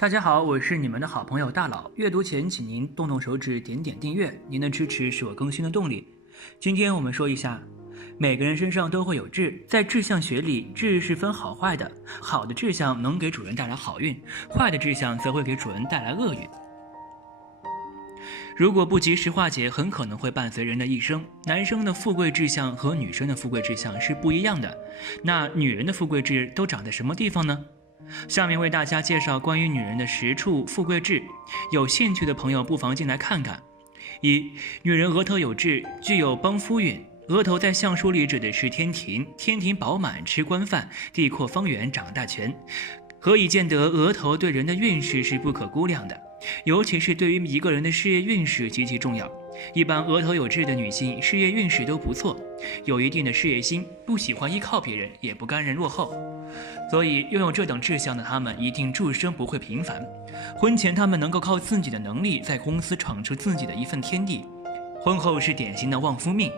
大家好，我是你们的好朋友大佬。阅读前请您动动手指点点订阅，您的支持是我更新的动力。今天我们说一下，每个人身上都会有痣，在志向学里，痣是分好坏的。好的志向能给主人带来好运，坏的志向则会给主人带来厄运。如果不及时化解，很可能会伴随人的一生。男生的富贵志向和女生的富贵志向是不一样的。那女人的富贵痣都长在什么地方呢？下面为大家介绍关于女人的10处富贵痣，有兴趣的朋友不妨进来看看。1. 女人额头有痣，具有帮夫运。额头在相书里指的是天庭，天庭饱满，吃官饭，地阔方圆，掌大权。何以见得额头对人的运势是不可估量的，尤其是对于一个人的事业运势极其重要。一般额头有痣的女性事业运势都不错，有一定的事业心，不喜欢依靠别人，也不甘人落后，所以拥有这等志向的她们一定终生不会平凡。婚前她们能够靠自己的能力在公司闯出自己的一份天地，婚后是典型的旺夫命。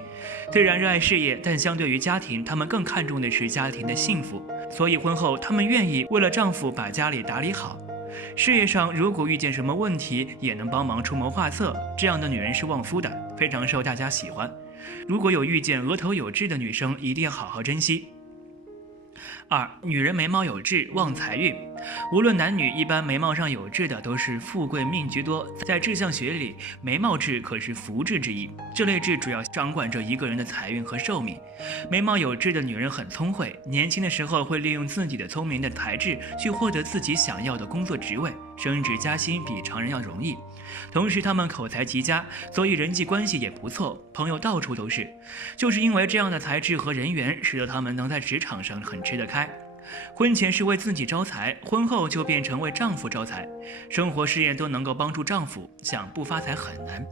虽然热爱事业，但相对于家庭，她们更看重的是家庭的幸福，所以婚后她们愿意为了丈夫把家里打理好。事业上如果遇见什么问题，也能帮忙出谋划策，这样的女人是旺夫的，非常受大家喜欢。如果有遇见额头有痣的女生，一定要好好珍惜。2. 女人眉毛有痣，旺财运。无论男女，一般眉毛上有痣的都是富贵命居多。在志向学里，眉毛痣可是福痣之一，这类痣主要掌管着一个人的财运和寿命。眉毛有痣的女人很聪慧，年轻的时候会利用自己的聪明的才智去获得自己想要的工作职位，升职加薪比常人要容易。同时她们口才极佳，所以人际关系也不错，朋友到处都是。就是因为这样的才智和人缘，使得她们能在职场上很吃得开。婚前是为自己招财，婚后就变成为丈夫招财，生活事业都能够帮助丈夫，想不发财很难。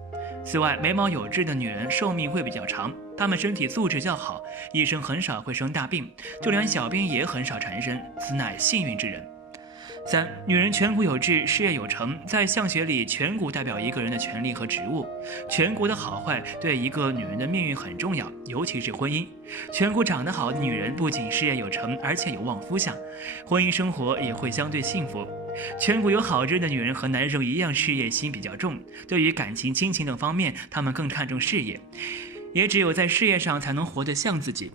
此外，眉毛有痣的女人寿命会比较长，她们身体素质较好，一生很少会生大病，就连小病也很少缠身，此乃幸运之人。3. 女人颧骨有痣，事业有成。在相学里，颧骨代表一个人的权力和职务，颧骨的好坏对一个女人的命运很重要，尤其是婚姻。颧骨长得好的女人不仅事业有成，而且有旺夫相，婚姻生活也会相对幸福。颧骨有好痣的女人和男生一样，事业心比较重，对于感情、亲情等方面，她们更看重事业，也只有在事业上才能活得像自己。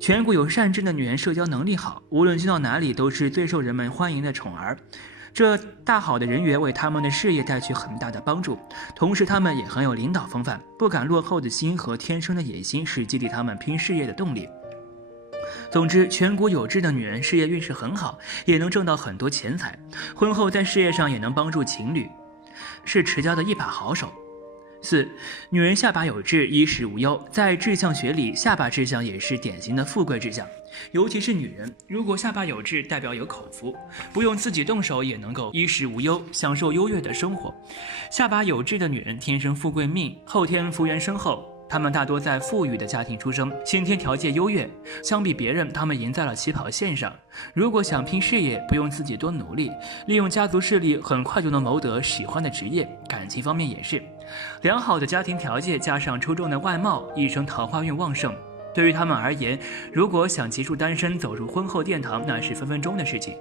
颧骨有善痣的女人社交能力好，无论去到哪里都是最受人们欢迎的宠儿，这大好的人缘为他们的事业带去很大的帮助。同时他们也很有领导风范，不敢落后的心和天生的野心是激励他们拼事业的动力。总之，颧骨有痣的女人事业运势很好，也能挣到很多钱财，婚后在事业上也能帮助情侣，是持家的一把好手。4. 女人下巴有痣，衣食无忧。在志向学里，下巴志向也是典型的富贵志向，尤其是女人，如果下巴有痣，代表有口福，不用自己动手也能够衣食无忧，享受优越的生活。下巴有痣的女人天生富贵命，后天福缘深厚，她们大多在富裕的家庭出生，先天条件优越，相比别人，她们赢在了起跑线上。如果想拼事业，不用自己多努力，利用家族势力，很快就能谋得喜欢的职业。感情方面也是，良好的家庭条件加上出众的外貌，一生桃花运旺盛。对于他们而言，如果想结束单身，走入婚后殿堂，那是分分钟的事情。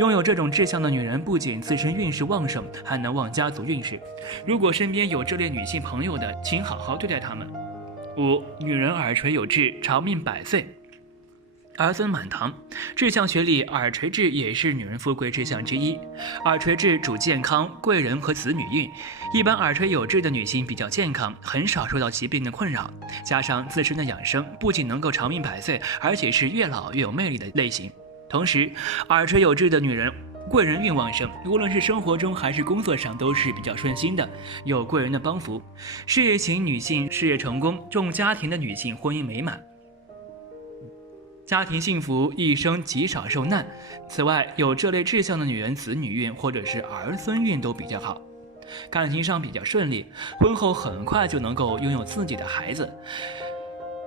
拥有这种志向的女人，不仅自身运势旺盛，还能旺家族运势。如果身边有这类女性朋友的，请好好对待她们。5. 女人耳垂有痣，长命100岁。儿孙满堂，志向学里，耳垂痣也是女人富贵志向之一。耳垂痣主健康、贵人和子女运，一般耳垂有痣的女性比较健康，很少受到疾病的困扰，加上自身的养生，不仅能够长命100岁，而且是越老越有魅力的类型。同时，耳垂有痣的女人贵人运旺盛，无论是生活中还是工作上都是比较顺心的，有贵人的帮扶。事业型女性事业成功，重家庭的女性婚姻美满，家庭幸福，一生极少受难。此外，有这类志向的女人子女运或者是儿孙运都比较好，感情上比较顺利，婚后很快就能够拥有自己的孩子，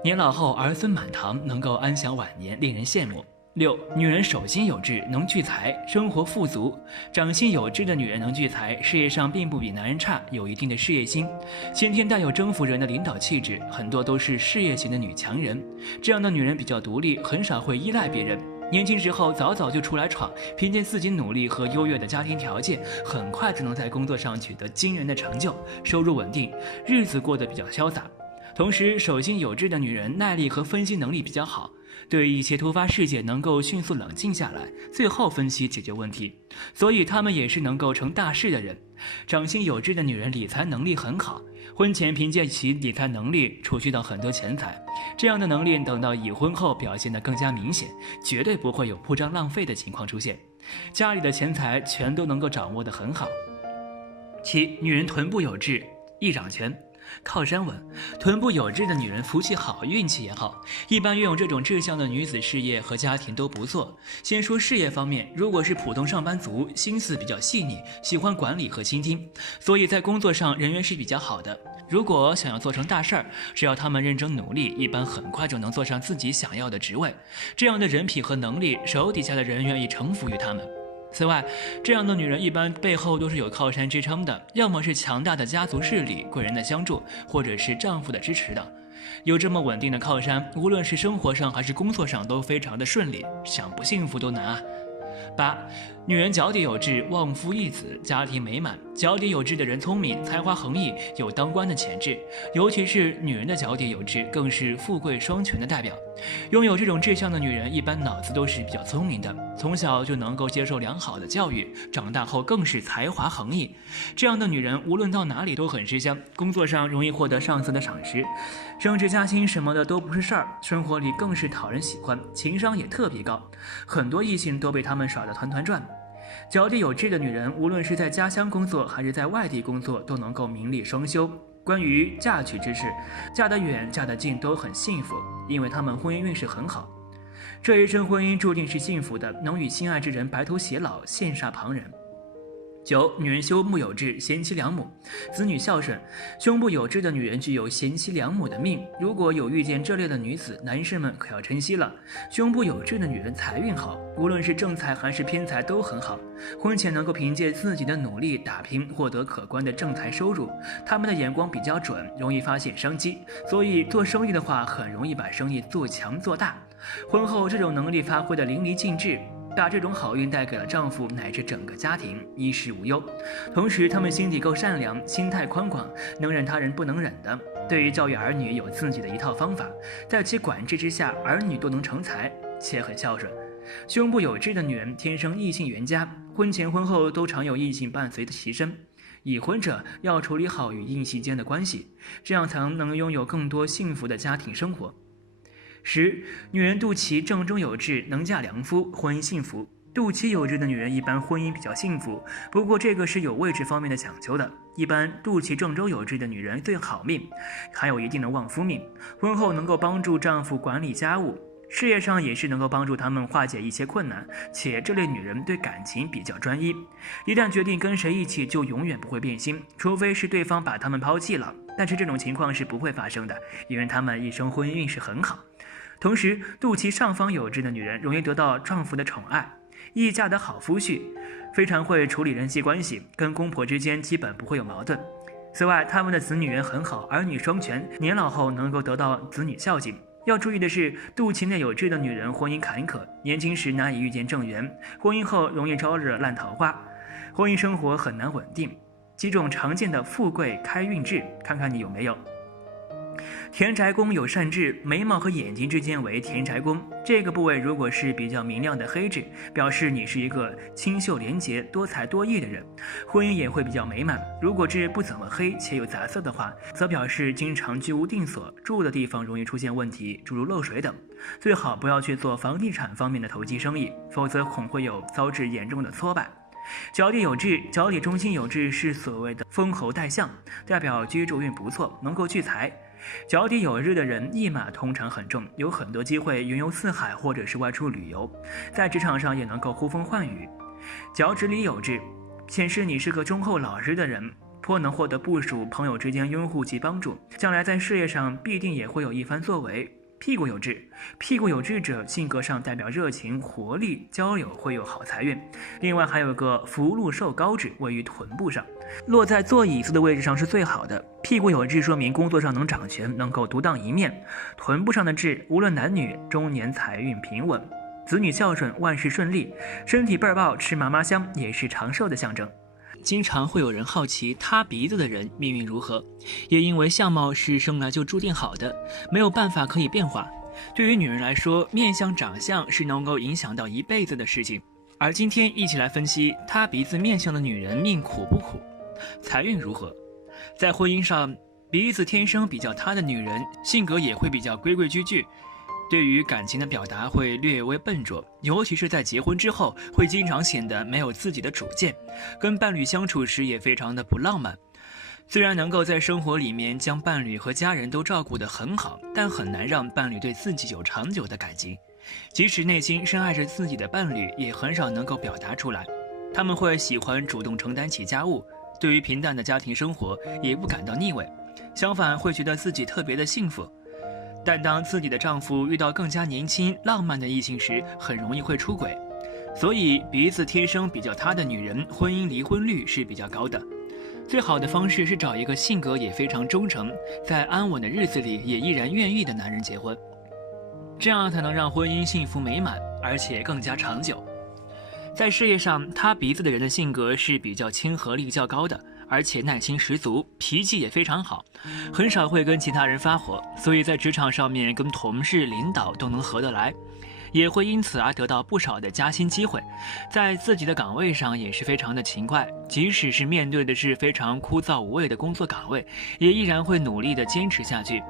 年老后儿孙满堂，能够安享晚年，令人羡慕。6. 女人手心有痣，能聚财，生活富足。掌心有痣的女人能聚财，事业上并不比男人差，有一定的事业心，先天带有征服人的领导气质，很多都是事业型的女强人。这样的女人比较独立，很少会依赖别人，年轻时候早早就出来闯，凭借自己努力和优越的家庭条件，很快就能在工作上取得惊人的成就，收入稳定，日子过得比较潇洒。同时，守心有志的女人耐力和分析能力比较好，对于一些突发事件能够迅速冷静下来，最后分析解决问题，所以她们也是能够成大事的人。掌心有志的女人理财能力很好，婚前凭借其理财能力储蓄到很多钱财，这样的能力等到已婚后表现得更加明显，绝对不会有铺张浪费的情况出现，家里的钱财全都能够掌握得很好。7. 女人臀部有志，易掌权，靠山稳。臀部有志的女人福气好，运气也好，一般拥有这种志向的女子事业和家庭都不错。先说事业方面，如果是普通上班族，心思比较细腻，喜欢管理和倾听，所以在工作上人缘是比较好的。如果想要做成大事儿，只要他们认真努力，一般很快就能做上自己想要的职位。这样的人品和能力，手底下的人愿意臣服于他们。此外，这样的女人一般背后都是有靠山支撑的，要么是强大的家族势力、贵人的相助，或者是丈夫的支持的。有这么稳定的靠山，无论是生活上还是工作上都非常的顺利，想不幸福都难啊。8. 女人脚底有志，旺夫益子，家庭美满。脚底有志的人聪明，才华横溢，有当官的潜质，尤其是女人的脚底有志，更是富贵双全的代表。拥有这种志向的女人，一般脑子都是比较聪明的，从小就能够接受良好的教育，长大后更是才华横溢。这样的女人无论到哪里都很吃香，工作上容易获得上司的赏识，升职加薪什么的都不是事儿，生活里更是讨人喜欢，情商也特别高，很多异性都被她们耍得团团转。脚底有志的女人，无论是在家乡工作还是在外地工作，都能够名利双收。关于嫁娶之事，嫁得远嫁得近都很幸福，因为她们婚姻运势很好，这一生婚姻注定是幸福的，能与心爱之人白头偕老，羡煞旁人。9. 女人胸部有志，贤妻良母，子女孝顺。胸部有志的女人具有贤妻良母的命，如果有遇见这类的女子，男士们可要珍惜了。胸部有志的女人财运好，无论是正财还是偏财都很好，婚前能够凭借自己的努力打拼，获得可观的正财收入。他们的眼光比较准，容易发现商机，所以做生意的话，很容易把生意做强做大。婚后这种能力发挥得淋漓尽致，把这种好运带给了丈夫乃至整个家庭，衣食无忧。同时他们心底够善良，心态宽广，能忍他人不能忍的。对于教育儿女有自己的一套方法，在其管制之下，儿女都能成才，且很孝顺。胸部有志的女人天生异性缘佳，婚前婚后都常有异性伴随的其身。已婚者要处理好与异性间的关系，这样才能拥有更多幸福的家庭生活。10. 女人肚脐正中有志，能嫁良夫，婚姻幸福。肚脐有志的女人一般婚姻比较幸福，不过这个是有位置方面的讲究的。一般肚脐正中有志的女人最好命，还有一定的旺夫命，婚后能够帮助丈夫管理家务，事业上也是能够帮助他们化解一些困难，且这类女人对感情比较专一，一旦决定跟谁一起就永远不会变心，除非是对方把他们抛弃了，但是这种情况是不会发生的，因为他们一生婚姻运势很好。同时肚脐上方有志的女人容易得到丈夫的宠爱，易嫁得好夫婿，非常会处理人际关系，跟公婆之间基本不会有矛盾。此外他们的子女缘很好，儿女双全，年老后能够得到子女孝敬。要注意的是，肚脐内有志的女人婚姻坎坷，年轻时难以遇见正缘，婚姻后容易招惹烂桃花，婚姻生活很难稳定。几种常见的富贵开运痣，看看你有没有。田宅宫有善痣，眉毛和眼睛之间为田宅宫，这个部位如果是比较明亮的黑痣，表示你是一个清秀廉洁、多才多艺的人，婚姻也会比较美满。如果痣不怎么黑且有杂色的话，则表示经常居无定所，住的地方容易出现问题，诸如漏水等。最好不要去做房地产方面的投机生意，否则恐会有遭致严重的挫败。脚底有痣，脚底中心有痣是所谓的封侯带相，代表居住运不错，能够聚财。脚底有日的人一马通常很重，有很多机会云游四海或者是外出旅游，在职场上也能够呼风唤雨。脚趾里有痣，显示你是个忠厚老实的人，颇能获得部属、朋友之间拥护及帮助，将来在事业上必定也会有一番作为。屁股有痣，屁股有痣者性格上代表热情、活力，交友会有好财运。另外还有个福禄寿高痣位于臀部上，落在坐椅子的位置上是最好的。屁股有痣说明工作上能掌权，能够独当一面。臀部上的痣无论男女，中年财运平稳。子女孝顺，万事顺利，身体倍儿棒，吃嘛嘛香，也是长寿的象征。经常会有人好奇塌鼻子的人命运如何，也因为相貌是生来就注定好的，没有办法可以变化。对于女人来说，面相长相是能够影响到一辈子的事情。而今天一起来分析塌鼻子面相的女人命苦不苦，财运如何。在婚姻上，鼻子天生比较塌的女人，性格也会比较规规矩矩，对于感情的表达会略微笨拙，尤其是在结婚之后，会经常显得没有自己的主见，跟伴侣相处时也非常的不浪漫。虽然能够在生活里面将伴侣和家人都照顾得很好，但很难让伴侣对自己有长久的感情。即使内心深爱着自己的伴侣，也很少能够表达出来。他们会喜欢主动承担起家务，对于平淡的家庭生活也不感到腻味，相反会觉得自己特别的幸福。但当自己的丈夫遇到更加年轻浪漫的异性时，很容易会出轨。所以鼻子天生比较塌的女人，婚姻离婚率是比较高的。最好的方式是找一个性格也非常忠诚，在安稳的日子里也依然愿意的男人结婚，这样才能让婚姻幸福美满，而且更加长久。在事业上，塌鼻子的人的性格是比较亲和力较高的，而且耐心十足，脾气也非常好，很少会跟其他人发火，所以在职场上面跟同事、领导都能合得来，也会因此而得到不少的加薪机会。在自己的岗位上也是非常的勤快，即使是面对的是非常枯燥无味的工作岗位，也依然会努力的坚持下去。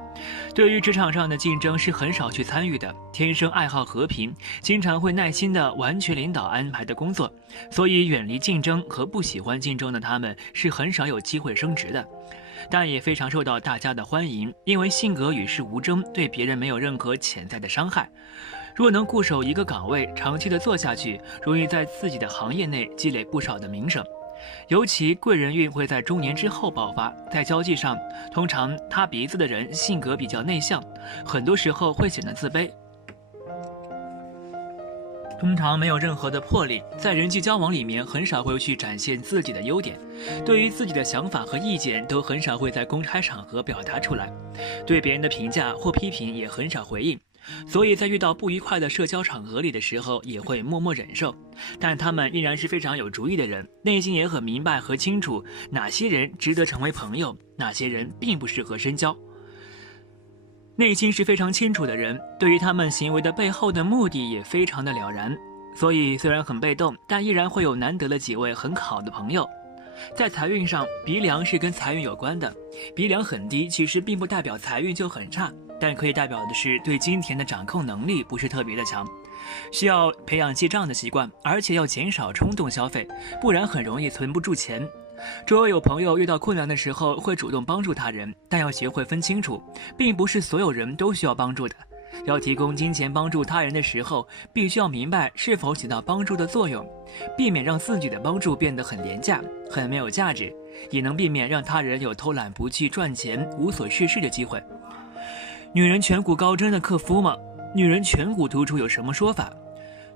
对于职场上的竞争是很少去参与的，天生爱好和平，经常会耐心的完全领导安排的工作，所以远离竞争和不喜欢竞争的他们是很少有机会升职的。但也非常受到大家的欢迎，因为性格与世无争，对别人没有任何潜在的伤害。若能固守一个岗位，长期的做下去，容易在自己的行业内积累不少的名声。尤其贵人运会在中年之后爆发。在交际上，通常塌鼻子的人性格比较内向，很多时候会显得自卑，通常没有任何的魄力，在人际交往里面很少会去展现自己的优点，对于自己的想法和意见都很少会在公开场合表达出来，对别人的评价或批评也很少回应，所以在遇到不愉快的社交场合里的时候也会默默忍受。但他们依然是非常有主意的人，内心也很明白和清楚哪些人值得成为朋友，哪些人并不适合深交。内心是非常清楚的人，对于他们行为的背后的目的也非常的了然，所以虽然很被动，但依然会有难得的几位很好的朋友。在财运上，鼻梁是跟财运有关的，鼻梁很低其实并不代表财运就很差，但可以代表的是对金钱的掌控能力不是特别的强，需要培养记账的习惯，而且要减少冲动消费，不然很容易存不住钱。周围有朋友遇到困难的时候会主动帮助他人，但要学会分清楚，并不是所有人都需要帮助的。要提供金钱帮助他人的时候，必须要明白是否起到帮助的作用，避免让自己的帮助变得很廉价、很没有价值，也能避免让他人有偷懒不去赚钱、无所事事的机会。女人颧骨高真的克夫吗？女人颧骨突出有什么说法？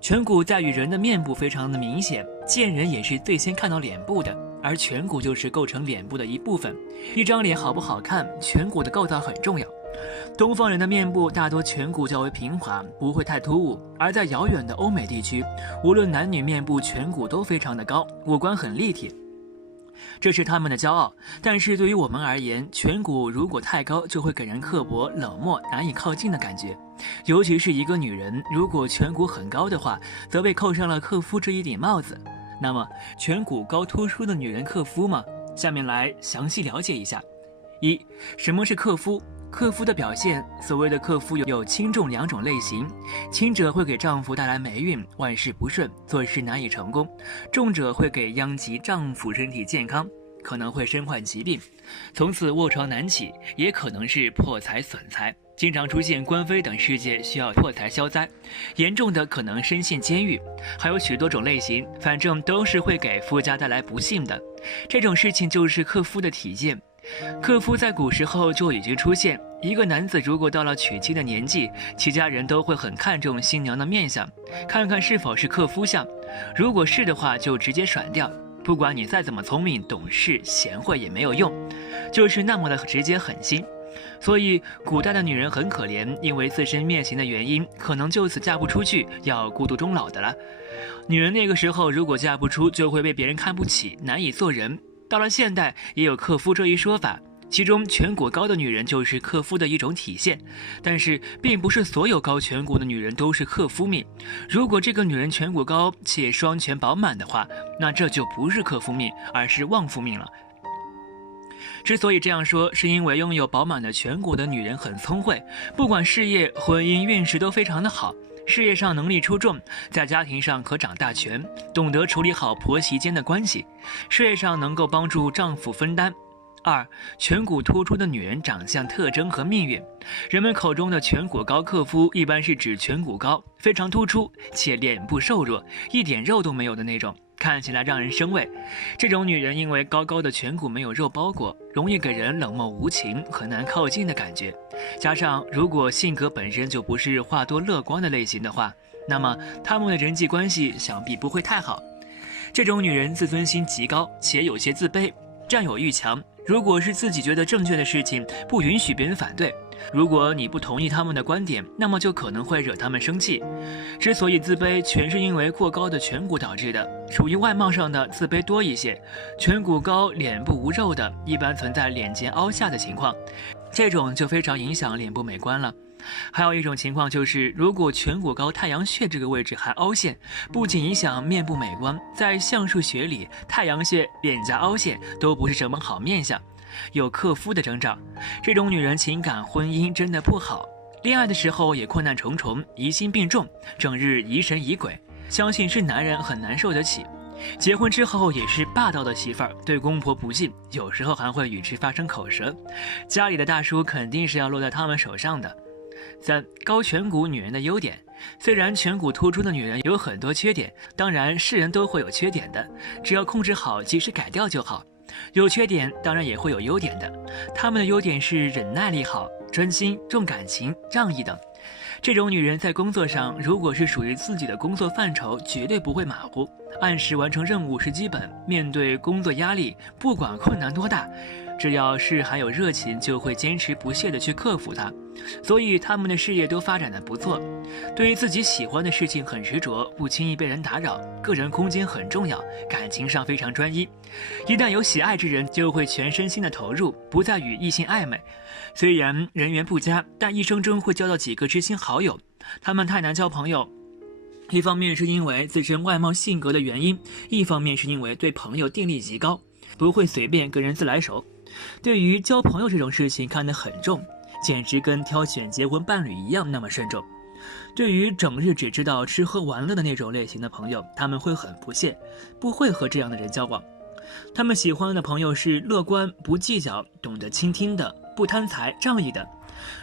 颧骨在于人的面部非常的明显，见人也是最先看到脸部的，而颧骨就是构成脸部的一部分。一张脸好不好看，颧骨的构造很重要。东方人的面部大多颧骨较为平滑，不会太突兀，而在遥远的欧美地区，无论男女面部颧骨都非常的高，五官很立体，这是他们的骄傲。但是对于我们而言，颧骨如果太高，就会给人刻薄、冷漠、难以靠近的感觉。尤其是一个女人，如果颧骨很高的话，则被扣上了克夫这一顶帽子。那么，颧骨高突出的女人克夫吗？下面来详细了解一下。一、什么是克夫？克夫的表现，所谓的克夫有轻重两种类型，轻者会给丈夫带来霉运，万事不顺，做事难以成功；重者会给殃及丈夫身体健康，可能会身患疾病，从此卧床难起，也可能是破财损财，经常出现官非等事件，需要破财消灾，严重的可能深陷监狱，还有许多种类型，反正都是会给夫家带来不幸的。这种事情就是克夫的体现。克夫在古时候就已经出现，一个男子如果到了娶妻的年纪，其家人都会很看重新娘的面相，看看是否是克夫相，如果是的话就直接甩掉，不管你再怎么聪明懂事贤惠也没有用，就是那么的直接狠心。所以古代的女人很可怜，因为自身面型的原因，可能就此嫁不出去，要孤独终老的了。女人那个时候如果嫁不出，就会被别人看不起，难以做人。到了现代，也有克夫这一说法，其中颧骨高的女人就是克夫的一种体现。但是并不是所有高颧骨的女人都是克夫命，如果这个女人颧骨高且双颧饱满的话，那这就不是克夫命，而是旺夫命了。之所以这样说，是因为拥有饱满的颧骨的女人很聪慧，不管事业、婚姻、运势都非常的好，事业上能力出众，在家庭上可掌大权，懂得处理好婆媳间的关系，事业上能够帮助丈夫分担。2. 颧骨突出的女人长相特征和命运。人们口中的颧骨高克夫，一般是指颧骨高，非常突出，且脸部瘦弱，一点肉都没有的那种，看起来让人生畏。这种女人因为高高的颧骨没有肉包裹，容易给人冷漠无情、很难靠近的感觉。加上如果性格本身就不是话多乐观的类型的话，那么她们的人际关系想必不会太好。这种女人自尊心极高，且有些自卑，占有欲强。如果是自己觉得正确的事情，不允许别人反对。如果你不同意他们的观点，那么就可能会惹他们生气。之所以自卑，全是因为过高的颧骨导致的，属于外貌上的自卑多一些。颧骨高、脸部无肉的，一般存在脸颊凹下的情况，这种就非常影响脸部美观了。还有一种情况就是，如果颧骨高太阳穴这个位置还凹陷，不仅影响面部美观，在相术学里，太阳穴、脸颊凹陷都不是什么好面相，有克夫的征兆。这种女人情感婚姻真的不好，恋爱的时候也困难重重，疑心病重，整日疑神疑鬼，相信是男人很难受得起。结婚之后也是霸道的媳妇儿，对公婆不敬，有时候还会与之发生口舌，家里的大叔肯定是要落在他们手上的。3. 高颧骨女人的优点。虽然颧骨突出的女人有很多缺点，当然是人都会有缺点的，只要控制好，及时改掉就好。有缺点当然也会有优点的，她们的优点是忍耐力好、专心、重感情、仗义等。这种女人在工作上，如果是属于自己的工作范畴，绝对不会马虎，按时完成任务是基本。面对工作压力，不管困难多大，只要是还有热情，就会坚持不懈地去克服它，所以他们的事业都发展得不错。对于自己喜欢的事情很执着，不轻易被人打扰，个人空间很重要，感情上非常专一。一旦有喜爱之人，就会全身心的投入，不再与异性暧昧。虽然人缘不佳，但一生中会交到几个知心好友。他们太难交朋友，一方面是因为自身外貌性格的原因，一方面是因为对朋友定力极高，不会随便跟人自来熟。对于交朋友这种事情看得很重，简直跟挑选结婚伴侣一样那么慎重。对于整日只知道吃喝玩乐的那种类型的朋友，他们会很不屑，不会和这样的人交往。他们喜欢的朋友是乐观、不计较、懂得倾听的、不贪财、仗义的。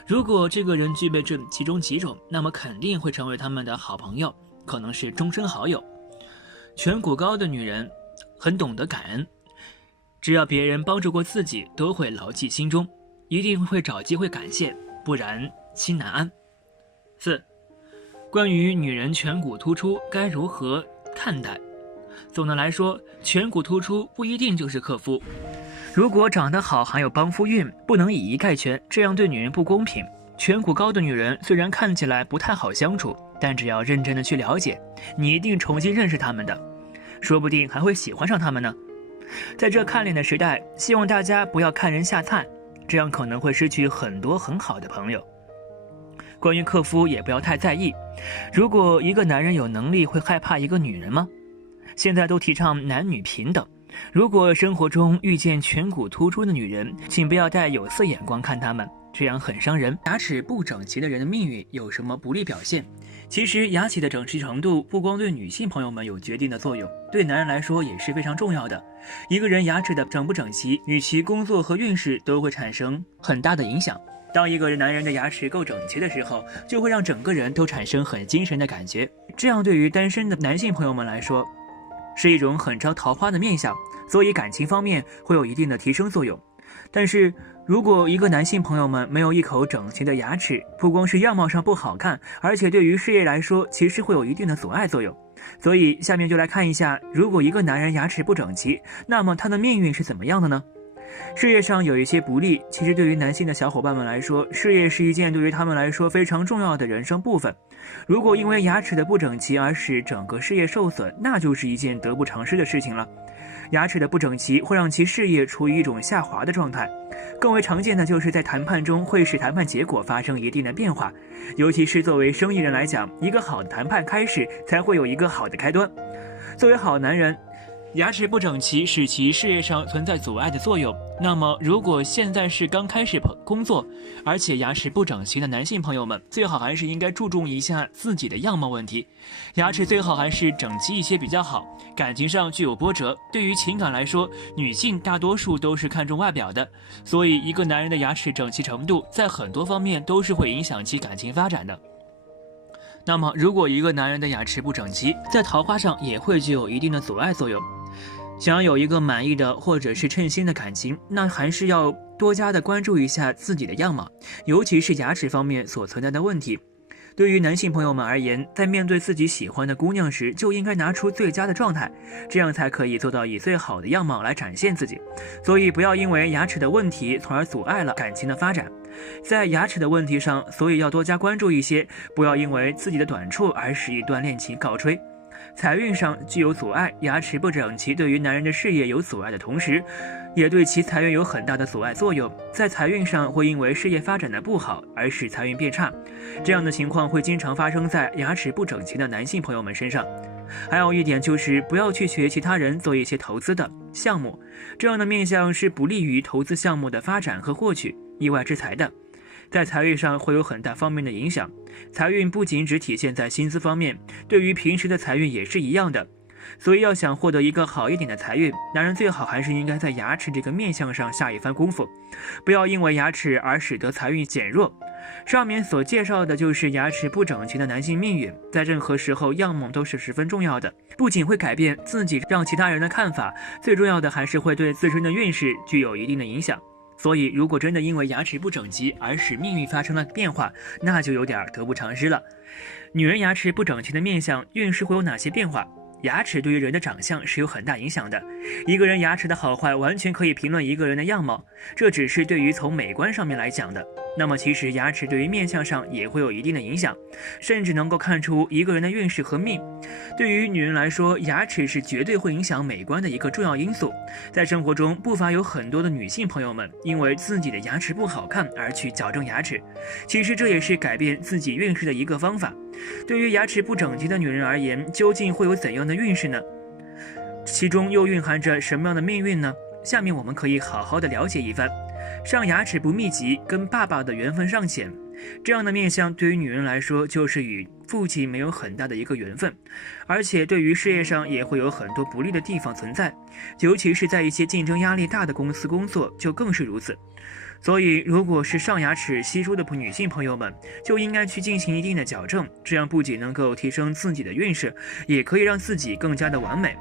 如果这个人具备这其中几种，那么肯定会成为他们的好朋友，可能是终身好友。颧骨高的女人很懂得感恩，只要别人帮助过自己，都会牢记心中，一定会找机会感谢，不然心难安。4. 关于女人颧骨突出该如何看待？总的来说，颧骨突出不一定就是克夫。如果长得好还有帮夫运，不能以一概全，这样对女人不公平。颧骨高的女人虽然看起来不太好相处，但只要认真的去了解，你一定重新认识她们的，说不定还会喜欢上她们呢。在这看脸的时代，希望大家不要看人下菜，这样可能会失去很多很好的朋友。关于克夫也不要太在意，如果一个男人有能力，会害怕一个女人吗？现在都提倡男女平等，如果生活中遇见颧骨突出的女人，请不要带有色眼光看她们，这样很伤人。牙齿不整齐的人的命运有什么不利表现？其实牙齿的整齐程度不光对女性朋友们有决定的作用，对男人来说也是非常重要的。一个人牙齿的整不整齐，与其工作和运势都会产生很大的影响。当一个男人的牙齿够整齐的时候，就会让整个人都产生很精神的感觉，这样对于单身的男性朋友们来说，是一种很招桃花的面相，所以感情方面会有一定的提升作用。但是如果一个男性朋友们没有一口整齐的牙齿，不光是样貌上不好看，而且对于事业来说其实会有一定的阻碍作用。所以下面就来看一下，如果一个男人牙齿不整齐，那么他的命运是怎么样的呢？事业上有一些不利，其实对于男性的小伙伴们来说，事业是一件对于他们来说非常重要的人生部分。如果因为牙齿的不整齐而使整个事业受损，那就是一件得不偿失的事情了。牙齿的不整齐会让其事业处于一种下滑的状态，更为常见的就是在谈判中会使谈判结果发生一定的变化，尤其是作为生意人来讲，一个好的谈判开始才会有一个好的开端。作为好男人，牙齿不整齐使其事业上存在阻碍的作用。那么如果现在是刚开始工作，而且牙齿不整齐的男性朋友们，最好还是应该注重一下自己的样貌问题，牙齿最好还是整齐一些比较好。感情上具有波折，对于情感来说，女性大多数都是看重外表的，所以一个男人的牙齿整齐程度在很多方面都是会影响其感情发展的。那么如果一个男人的牙齿不整齐，在桃花上也会具有一定的阻碍作用。想要有一个满意的或者是称心的感情，那还是要多加的关注一下自己的样貌，尤其是牙齿方面所存在的问题。对于男性朋友们而言，在面对自己喜欢的姑娘时，就应该拿出最佳的状态，这样才可以做到以最好的样貌来展现自己。所以不要因为牙齿的问题从而阻碍了感情的发展。在牙齿的问题上，所以要多加关注一些，不要因为自己的短处而使一段恋情告吹。财运上具有阻碍，牙齿不整齐对于男人的事业有阻碍的同时，也对其财运有很大的阻碍作用。在财运上会因为事业发展的不好而使财运变差，这样的情况会经常发生在牙齿不整齐的男性朋友们身上。还有一点就是不要去学其他人做一些投资的项目，这样的面向是不利于投资项目的发展和获取意外之财的。在财运上会有很大方面的影响，财运不仅只体现在薪资方面，对于平时的财运也是一样的。所以要想获得一个好一点的财运，男人最好还是应该在牙齿这个面向上下一番功夫，不要因为牙齿而使得财运减弱。上面所介绍的就是牙齿不整齐的男性命运，在任何时候样貌都是十分重要的，不仅会改变自己让其他人的看法，最重要的还是会对自身的运势具有一定的影响。所以如果真的因为牙齿不整齐而使命运发生了变化，那就有点得不偿失了。女人牙齿不整齐的面相，运势会有哪些变化？牙齿对于人的长相是有很大影响的，一个人牙齿的好坏完全可以评论一个人的样貌，这只是对于从美观上面来讲的。那么其实牙齿对于面相上也会有一定的影响，甚至能够看出一个人的运势和命。对于女人来说，牙齿是绝对会影响美观的一个重要因素。在生活中不乏有很多的女性朋友们因为自己的牙齿不好看而去矫正牙齿，其实这也是改变自己运势的一个方法。对于牙齿不整齐的女人而言，究竟会有怎样的运势呢？其中又蕴含着什么样的命运呢？下面我们可以好好的了解一番。上牙齿不密集，跟爸爸的缘分尚浅，这样的面相对于女人来说就是与父亲没有很大的一个缘分，而且对于事业上也会有很多不利的地方存在，尤其是在一些竞争压力大的公司工作就更是如此。所以如果是上牙齿稀疏的女性朋友们，就应该去进行一定的矫正，这样不仅能够提升自己的运势，也可以让自己更加的完美。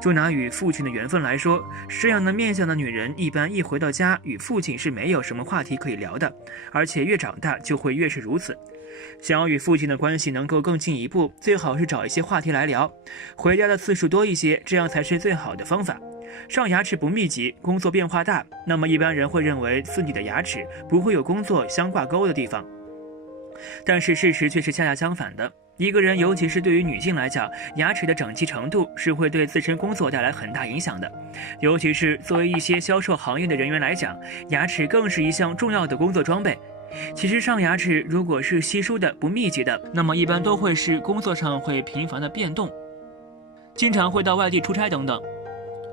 就拿与父亲的缘分来说，这样的面相的女人一般一回到家与父亲是没有什么话题可以聊的，而且越长大就会越是如此。想要与父亲的关系能够更进一步，最好是找一些话题来聊，回家的次数多一些，这样才是最好的方法。上牙齿不密集，工作变化大，那么一般人会认为自己的牙齿不会有工作相挂钩的地方，但是事实却是恰恰相反的。一个人，尤其是对于女性来讲，牙齿的整齐程度是会对自身工作带来很大影响的。尤其是作为一些销售行业的人员来讲，牙齿更是一项重要的工作装备。其实上牙齿如果是稀疏的、不密集的，那么一般都会是工作上会频繁的变动，经常会到外地出差等等。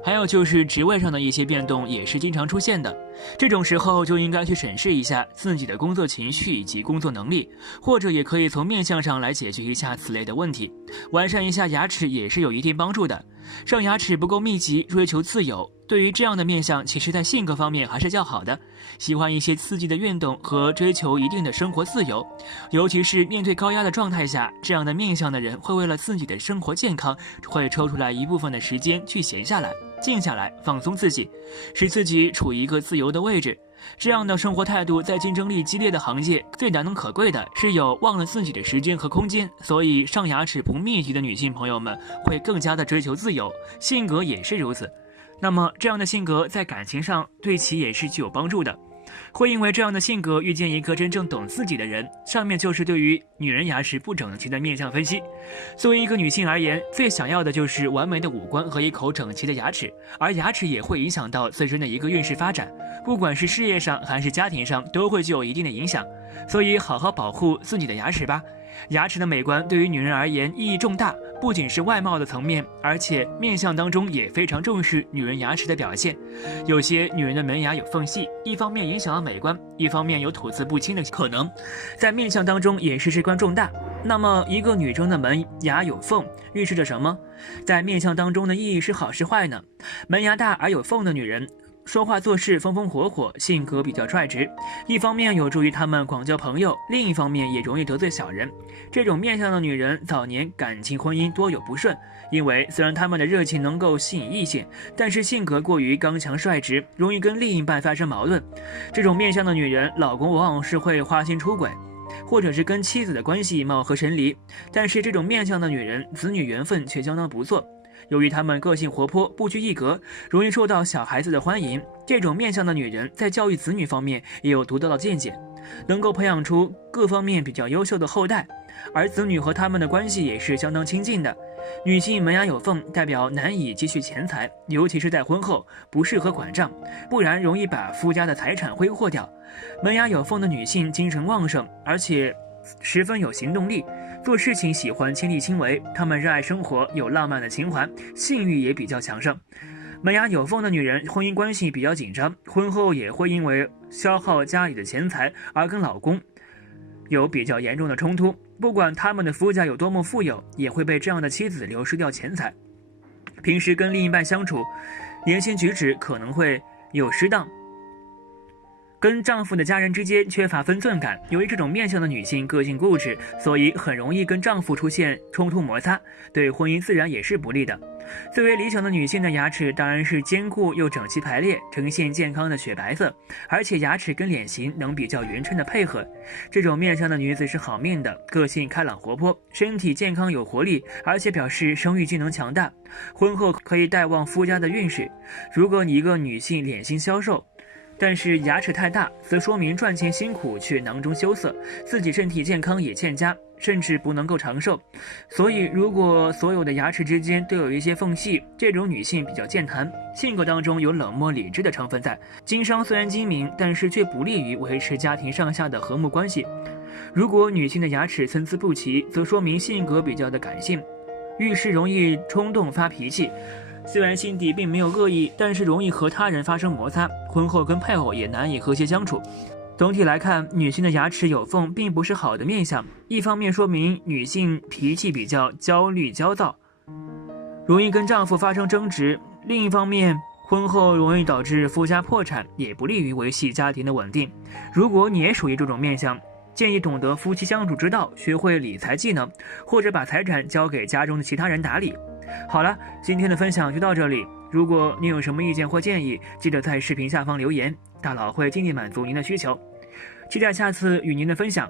还有就是职位上的一些变动也是经常出现的，这种时候就应该去审视一下自己的工作情绪以及工作能力，或者也可以从面相上来解决一下此类的问题，完善一下牙齿也是有一定帮助的。上牙齿不够密集，追求自由，对于这样的面相，其实在性格方面还是较好的，喜欢一些刺激的运动和追求一定的生活自由，尤其是面对高压的状态下，这样的面相的人会为了自己的生活健康，会抽出来一部分的时间去闲下来，静下来，放松自己，使自己处于一个自由的位置。这样的生活态度在竞争力激烈的行业最难能可贵的是有忘了自己的时间和空间，所以上牙齿不密集的女性朋友们会更加的追求自由，性格也是如此。那么这样的性格在感情上对其也是具有帮助的。会因为这样的性格遇见一个真正懂自己的人。上面就是对于女人牙齿不整齐的面相分析。作为一个女性而言，最想要的就是完美的五官和一口整齐的牙齿，而牙齿也会影响到自身的一个运势发展，不管是事业上还是家庭上都会具有一定的影响。所以好好保护自己的牙齿吧。牙齿的美观对于女人而言意义重大，不仅是外貌的层面，而且面相当中也非常重视女人牙齿的表现。有些女人的门牙有缝隙，一方面影响了美观，一方面有吐字不清的可能，在面相当中也是至关重大。那么一个女生的门牙有缝预示着什么？在面相当中的意义是好是坏呢？门牙大而有缝的女人说话做事风风火火，性格比较率直，一方面有助于他们广交朋友，另一方面也容易得罪小人。这种面相的女人早年感情婚姻多有不顺，因为虽然她们的热情能够吸引异性，但是性格过于刚强率直，容易跟另一半发生矛盾。这种面相的女人，老公往往是会花心出轨，或者是跟妻子的关系貌合神离，但是这种面相的女人子女缘分却相当不错。由于她们个性活泼，不拘一格，容易受到小孩子的欢迎，这种面相的女人在教育子女方面也有独到的见解，能够培养出各方面比较优秀的后代，而子女和他们的关系也是相当亲近的。女性门牙有缝代表难以积蓄钱财，尤其是在婚后不适合管账，不然容易把夫家的财产挥霍掉。门牙有缝的女性精神旺盛，而且十分有行动力，做事情喜欢亲力亲为，她们热爱生活，有浪漫的情怀，性欲也比较强盛。门牙有缝的女人婚姻关系比较紧张，婚后也会因为消耗家里的钱财而跟老公有比较严重的冲突，不管他们的夫家有多么富有，也会被这样的妻子流失掉钱财。平时跟另一半相处，言行举止可能会有失当，跟丈夫的家人之间缺乏分寸感。由于这种面相的女性个性固执，所以很容易跟丈夫出现冲突摩擦，对婚姻自然也是不利的。最为理想的女性的牙齿当然是坚固又整齐排列，呈现健康的雪白色，而且牙齿跟脸型能比较匀称的配合。这种面相的女子是好命的，个性开朗活泼，身体健康有活力，而且表示生育技能强大，婚后可以带旺夫家的运势。如果你一个女性脸型消瘦，但是牙齿太大，则说明赚钱辛苦却囊中羞涩，自己身体健康也欠佳，甚至不能够长寿。所以如果所有的牙齿之间都有一些缝隙，这种女性比较健谈，性格当中有冷漠理智的成分在。经商虽然精明，但是却不利于维持家庭上下的和睦关系。如果女性的牙齿参差不齐，则说明性格比较的感性，遇事容易冲动发脾气，虽然心底并没有恶意，但是容易和他人发生摩擦，婚后跟配偶也难以和谐相处。总体来看，女性的牙齿有缝并不是好的面相，一方面说明女性脾气比较焦虑焦躁，容易跟丈夫发生争执，另一方面婚后容易导致夫家破产，也不利于维系家庭的稳定。如果你也属于这种面相，建议懂得夫妻相处之道，学会理财技能，或者把财产交给家中的其他人打理。好了，今天的分享就到这里。如果您有什么意见或建议，记得在视频下方留言，大佬会尽力满足您的需求。期待下次与您的分享。